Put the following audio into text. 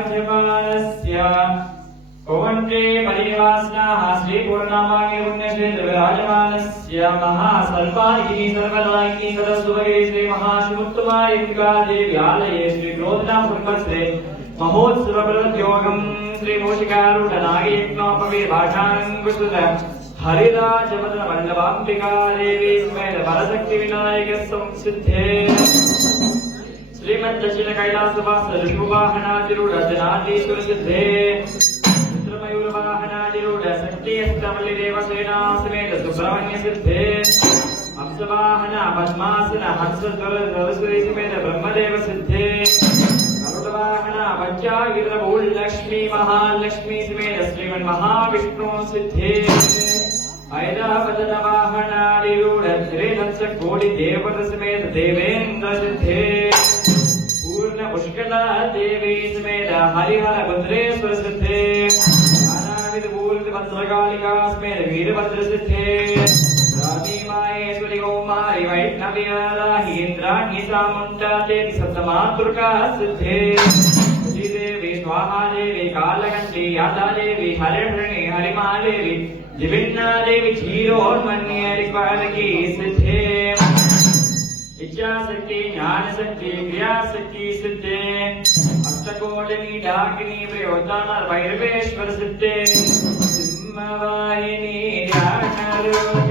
विराजमानस्य पवन्ते परिवासनाः श्रीपूर्णामागे पुण्यक्षेत्र विराजमानस्य महासर्पादिनी सर्वदायिनी सरस्वती श्री महाशिवोत्तमायिका देवी आलये श्री क्रोधनापुरपत्रे महोत्सव प्रवद्योगं श्री मूषिकारूढ नागयज्ञोपवे भाषाङ्कुशुत हरिराज मदन वल्लभाम्बिका देवी समेत परशक्ति विनायक संसिद्धे श्रीमद दक्षिण कैलासवास ऋषुवाहनाधिरूढ़ जनाधीश्वर सिद्धे रुद्रमयूर वाहनाधिरूढ़ शक्ति अष्टमल्लि देवसेना समेत सुब्रह्मण्य सिद्धे हंसवाहन पद्मासन हंसध्वर सरस्वती समेत ब्रह्मदेव सिद्धे गरुडवाहन पंचागिरभूल लक्ष्मी महालक्ष्मी समेत श्रीमन् महाविष्णु सिद्धे ऐरावदन वाहनाधिरूढ़ श्रीलक्ष कोटि देवत समेत देवेन्द्र सिद्धे पूर्ण पुष्कला देवी समेत हरिहर भद्रेश्वर सिद्धे नानाविध पूर्ति भद्रकालिका समेत वीरभद्र सिद्धे रानी माहेश्वरी कौमारी वैष्णवी वाराही इंद्राणी चामुंडा देवी सप्तमातृका सिद्धे श्रीदेवी स्वाहा देवी कालगंडी यादा देवी हरिहरिणी हरिमा देवी दिविन्ना देवी क्षीरोन्मन्यरिक्वालकी सिद्धे इच्छाशक्ति ज्ञानशक्ति क्रियाशक्ति सिद्धे अष्टकोटिनी डाकिनी प्रयोजन भैरवेश्वर सिद्धे सिंहवाहिनी ध्यानरूप